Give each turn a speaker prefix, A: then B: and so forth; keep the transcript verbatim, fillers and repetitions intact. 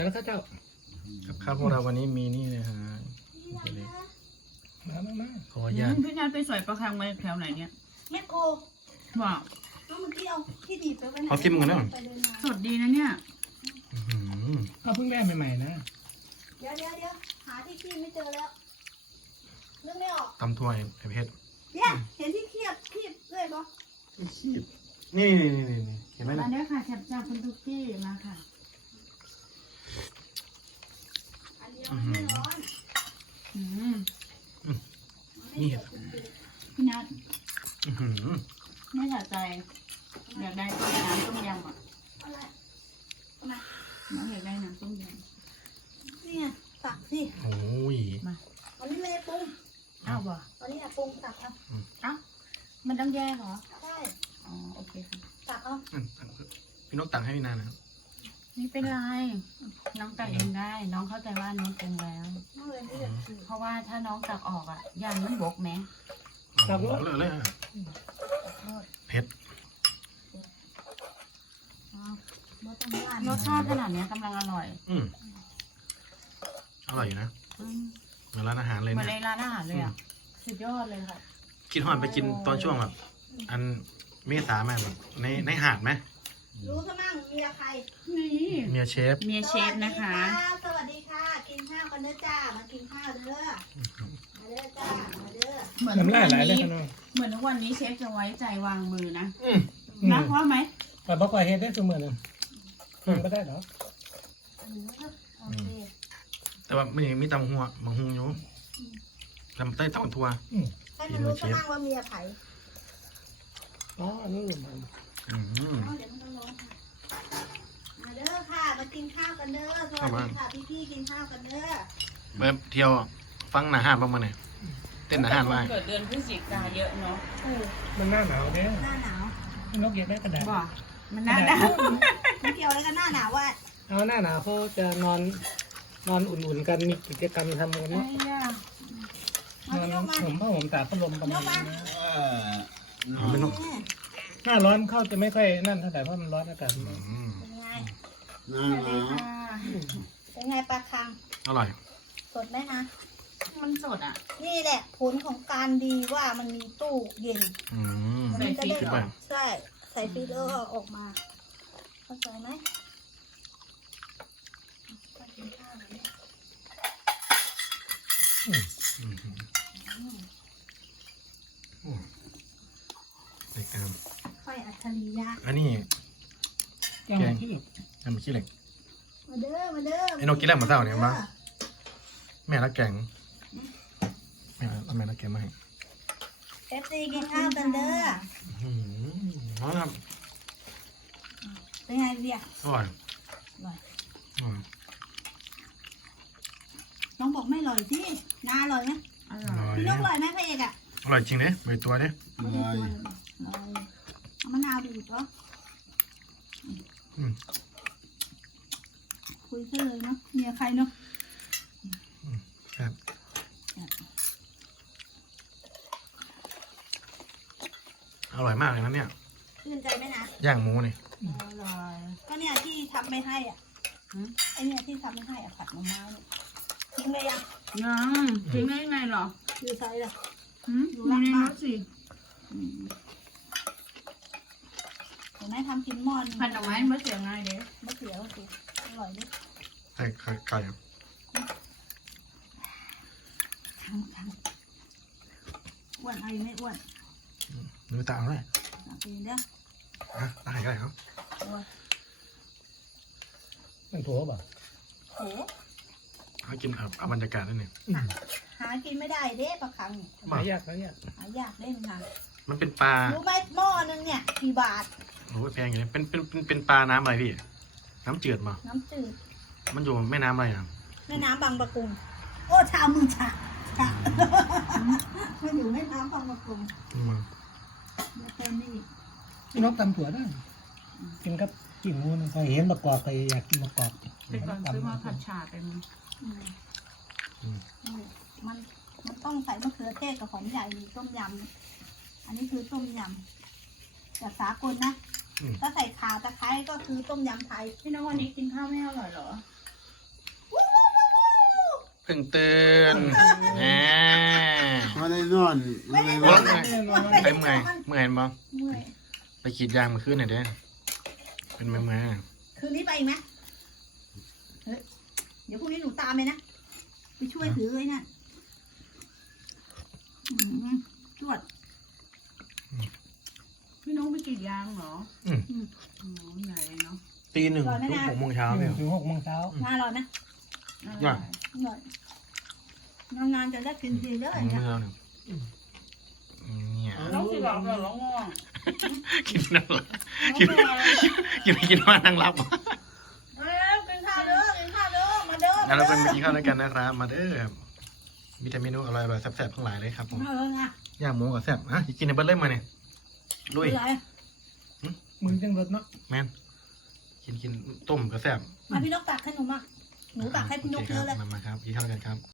A: แล้วก็เจ้ากับข้าวของเราวันนี้มีนี่เลยฮะมามามาขออนุญาต
B: พี่นัทไปสอยปลาคังมาแถวไหนเนี่ย
C: แม่โค
B: ว้าว
C: เอาเมื่อกี้เอาที่ดีไปไว้ไหน
A: เขาซิมกันเนาะ
B: สดดีนะเนี่ย
A: เขาเพิ่งได้ใหม่ๆนะ
C: เดี๋ยวเดี๋ยวเดี๋ยวหาที่ขี้ไม่เจอแล้วนึกไม่ออก
A: ตำถ้วยไอเพชร
C: เนี่ยเห็นที่เคียบคีบเลยปะ
A: นี่นี่นี่นี่เห็นไหม
B: มา
A: ล่ะ
B: เด้อค่ะแซ่บจ้าคุณทุกกี้มาค่ะ
C: อันเดียวมันไม่ร้อน
B: อืม
A: นี่เห็ด
B: พี่นัท
A: อื้อหือ
B: ไม่สะใจอยากได้น้ำต้มยำอ่ะ
C: อะไรทำไม
B: น้องอยากได้น้ำต้มย
C: เนี่ยตักสิ
A: โอ้ย
C: วันนี้ไม่ได้ปรุง
B: ำอ้าวบ่
C: วันนี้อะปรุงตักเอา
B: เอ้ามันต้องแยกเหรอ
C: ใช่
B: อ๋อโอเคค่ะ
C: ตักเอา
A: พี่นกตักให้พี่นานะ
B: ไม่เป็นไรน้องตักเองได้ น้องเข้าใจว่าน้องปรุงแล้ว
C: น้องเลยที่แบบคือ
B: เพราะว่าถ้าน้องตักออกอ่ะยำมันบกไหม
A: ตักเลยเลยเผ็ด
C: ไม่ต้องราด
B: รสชาติขนาดเนี้ยกำลังอร่อย
A: อืมอร่อยอยู่นะ
B: อืม
A: เหมือนร้านอาหารเลย
B: เหมือน
A: นะ
B: ในร้านอาหารเลยอ่ะสุดยอดเลยค่ะ
A: คิดฮอดไปกินตอนช่วงแบบอันเมษาไหมแบบในในหาดไหม
C: รู้ซะมั่งเมียใคร
B: นี่
A: เมียเชฟ
B: เมียเชฟนะคะ
C: สวัสดีค่ะกินข้าวกันเด้อจ้ามากินข้าวเด้อมาเด้อจ้ามาเด้อ
B: เหมือน
A: น้ำลายไหลเลย
B: นี้
A: ข้างนอก
B: เหมือนทุกวันนี้เชฟจะไว้ใจวางมือนะ
A: อืม
B: นะว่าไหม
A: แต่บอกว่าเฮ็ดได้เสมอนะมันก็ได้เหรอ
C: โอเค
A: แต่ว่าไม่มีตำหัวมังหุงอยู่ลำไส้ตำทัว
C: ให้มันรู้ซะมั่งว่าเมียไผ
A: อ๋ออันนี้มันอืม
C: เอาเดี๋ยวมันต้องร้อนค่ะมาเด้อค่ะมากินข้าวกันเด้อสวัสดีค่ะพี่พี่ๆกินข้าวกันเด้อ
A: แบบเที่ยวฟังหนาหาดบ้างมาเนี่ยเต้นหนาหาดไว้
B: เกิดเดือนพฤศจิกาเยอะเนาะ
C: เออ
A: มันหน้าหนาวเนี่ย
C: หน้าหนาว
A: นกอยากได้กระดาษ
B: บอกมันน่าด่า
C: มันเกี่ยวอะไรกันหน้าหนาวว่า
A: เอาหน้าหนาวเขาจะนอนนอนอุ่นๆกันมีกิจกรรมทำกัน
B: ไอ้
A: เนาะ
B: ย่าน
C: เอา
A: นอน
C: เที่ยวมา
A: ผมผ้าห่มตากพัดลมประมาณนี้นะ
C: แม่
A: หน้าร้อนเข้าจะไม่ค่อยนั่นเท่าไหร่เพราะมันร้อนอากาศมัน
C: เป็นไง
B: สวัสดีค่ะ
C: เป็นไงปลาคัง
A: อร่อย
C: สดไหมนะ
B: มันสดอ่ะ
C: นี่แหละผลของการดีว่ามันมีตู้เย็น
A: อืม
C: มันจะได้
A: ใส่ฟรีซ
C: ใช่ ใส่ฟรีซแล้วเอาออกมา เข้าใจไหมก็กินข้าวเลยเนี่ย
A: อืมอืมอืมในการ
C: ค่อยอัจฉริยะ
A: อันนี้
D: แกงขี้เหล็ก
A: น้ำขี้เหล็ก
C: มาเด้อ มาเด้อ
A: ไอ้นกกินแล้วเหมือนเศร้าเนี่ยมั้ย แม่ละแกงแม่ละแม่ละแกงมาให้
C: เอฟซีกินข้าวกันเด้อ
A: อืมร้อนครับ
C: เป็นไงเบียร์
A: อร่อย
C: อร่อย
A: อืม
C: น้องบอกไม่อร่อยสิน้าอร่อยไหม
B: อ
A: อ
B: ร่อย
A: ร่อย
C: พี่นกอร่อยไหมพระเอกอ่ะ
A: อร่อยจริงเนี่ยใบตัวเนี่ย
C: อร่อยอร่อยเอามะนาวดูดเหรอ
A: อืม
C: คุยกันเลยเนาะเมียใครเนาะ
A: ครับอร่อยมากเลยนะเนี่ย
C: ชื่นใจไหมนะ
A: ย่างหมูนี่
B: อร่อย
C: ก็เนี่ยที่ทำไม่ให้อ่ะ
B: หืม
C: ไอเนี่ยที่ทำไม่ให้อ่ะผัดมะม่าเนี่ยทิ้งเลยยัง
B: ยังทิ้งได้ไงเหรอ
C: อยู่ไซส์ล่ะ
B: หืมอยู่ในรถสิ
C: เห็นไหมทำกินหม้อน
B: ผัดดอกไม้ไม่เสียง่ายเด้
C: มะเขือโอเคอร่อยดิ
A: ไก่ไก่ไก่ครับ
C: ทั้งทั้งอ้วนไอไม่อ้วน
A: มือตาเอาเลย
C: โอเคเด้อ
A: อ่ะตายได้ครับ
C: โอ้ย
A: มันโถป่ะ
C: โห
A: เขากินเอาเอาบรรยากาศด้วยเนี่ย
C: หากินไม่ได้เด้ปลาคังเนี่ย
A: หายากหายาก
C: หายากเด้เหมือนกัน
A: มันเป็นปลา
C: รู้ไหมหม้อนึงเนี่ยกี่บาท
A: โอ้ยแพงอยู่เลยเป็นเป็นเป็นเป็นปลาน้ำอะไรพี่ น้ำจืดมา
C: น้ำจืด
A: มันอยู่แม่น้ำอะไรอ่ะ
C: แม่น้ำบางปะกงโอ้ชาวมือฉะฉะมันอยู่แม่น้ำบางปะกง
A: อืม
C: เดี๋ยวเป็นนี่
D: พี่นกตำถั่วได้กินกับจิ้มหมูนะใครเห็นประกอบใครอยากกินประกอบ
B: ไปก่อนซื้อมาผัดฉ่าไปมึง
C: อืมนี่มันมันต้องใส่มะเขือเทศกับหอมใหญ่มีต้มยำอันนี้คือต้มยำแบบสากลนะถ้าใส่ข่าตะไคร้ก็คือต้มยำไทย
B: พี่น้องวันนี้กินข้าวไม่อร่อยเหรอ
A: พิ่งตื่นแหม
E: ไม่ได้นอนไม่ได้นอน
A: ไปเมื่อยเมื่อยบ่
C: เมื่อย
A: ไปขีดยางมาขึ้นหน่อยเด้อเป็นเมื่อยเมื่อย
C: คืนนี้ไปอีกไหมเฮ้ยเดี๋ยวพรุ่งนี้หนูตามเลยนะไปช่วยถือเลยนะอืมจวด
B: พี่น้องไปกรีดยางเหรอ
A: อืม
B: อ๋อเหนื่อยเลยเนาะ
A: ตีหนึ่งถึงหกโมงเช้าเนี่ย
D: ถึงหกโมงเช้า
C: น่าอร่อยไหม
A: ว่า
C: อร่อยนานๆจะได้กินทีเด้อ
A: ของ
C: เนี่ย
A: เมืองเนี่ยเนี่ย
B: น้องสิบอกเราร้องง่วง
A: กินนั่งหลับกินกินกินว่านั่งรับ
C: มาเด้อกินข้าวเด้อกินข้าวเด้อมาเด้อ
A: งั้นเราเป็นไปกินข้าวด้วยกันนะครับมาเด้อครับมีแต่เมนูอร่อยๆแซ่บๆทั้งหลายเลยครับผม
C: มาเลยนะ
A: ย่างหมูกับแซ่บอ่ะกินในเบิ้ลเล่มมาเนี่ยลุย
C: อะไร
D: มึงจังรถเนาะ
A: แมนกินกินต้มกับแซ่บ
C: มาพี่นกตักให้หนูมาหนูตักให้พี่นกเยอะเลย
A: มามาครับกินข้าวกันครับ